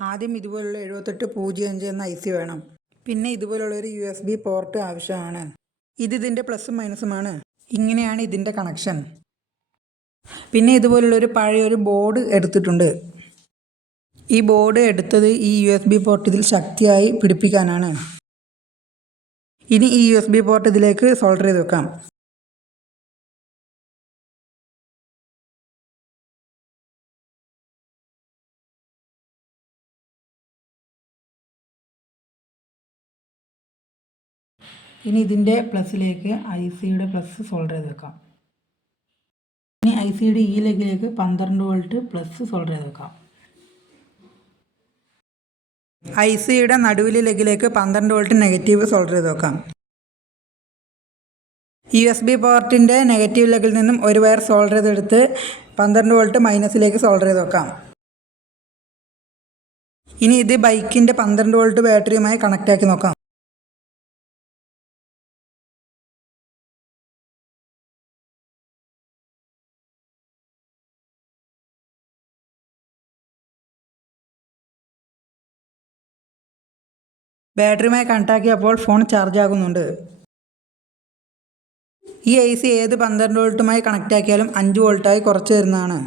ആദ്യം ഇതുപോലുള്ള എഴുപത്തെട്ട് പൂജ്യം അഞ്ച് എന്ന ഐ സി വേണം. പിന്നെ ഇതുപോലുള്ള ഒരു യു എസ് ബി പോർട്ട് ആവശ്യമാണ്. ഇത് ഇതിന്റെ പ്ലസും മൈനസുമാണ്. ഇങ്ങനെയാണ് ഇതിന്റെ കണക്ഷൻ. പിന്നെ ഇതുപോലുള്ള ഒരു പഴയൊരു ബോർഡ് എടുത്തിട്ടുണ്ട്. ഈ ബോർഡ് എടുത്തത് ഈ യു എസ് ബി പോർട്ട് ഇതിൽ ശക്തിയായി പിടിപ്പിക്കാനാണ്. ഇനി ഈ യു എസ് ബി പോർട്ട് ഇതിലേക്ക് സോൾഡർ ചെയ്ത് വെക്കാം. ഇനി ഇതിന്റെ പ്ലസ്സിലേക്ക് ഐ സിയുടെ പ്ലസ് സോൾഡർ ചെയ്ത് വെക്കാം. ഇനി ഐ സിയുടെ ഈ ലെഗിലേക്ക് പന്ത്രണ്ട് വോൾട്ട് പ്ലസ് സോൾഡർ ചെയ്ത് വെക്കാം. ഐ സിയുടെ നടുവിലെ ലെഗിലേക്ക് പന്ത്രണ്ട് വോൾട്ട് നെഗറ്റീവ് സോൾഡർ ചെയ്ത് വെക്കാം. യു എസ് ബി പോർട്ടിന്റെ നെഗറ്റീവ് ലെഗിൽ നിന്നും ഒരു വയർ സോൾഡർ ചെയ്തെടുത്ത് പന്ത്രണ്ട് വോൾട്ട് മൈനസിലേക്ക് സോൾഡർ ചെയ്ത് വെക്കാം. ഇനി ഇത് ബൈക്കിന്റെ പന്ത്രണ്ട് വോൾട്ട് ബാറ്ററിയുമായി കണക്റ്റാക്കി നോക്കാം. ബാറ്ററിയുമായി കണക്ട് ആക്കിയപ്പോൾ ഫോൺ ചാർജ് ആകുന്നുണ്ട് ഈ എ സി ഏത് പന്ത്രണ്ട് വോൾട്ടുമായി കണക്റ്റാക്കിയാലും അഞ്ച് വോൾട്ടായി കുറച്ച് തരുന്നതാണ്.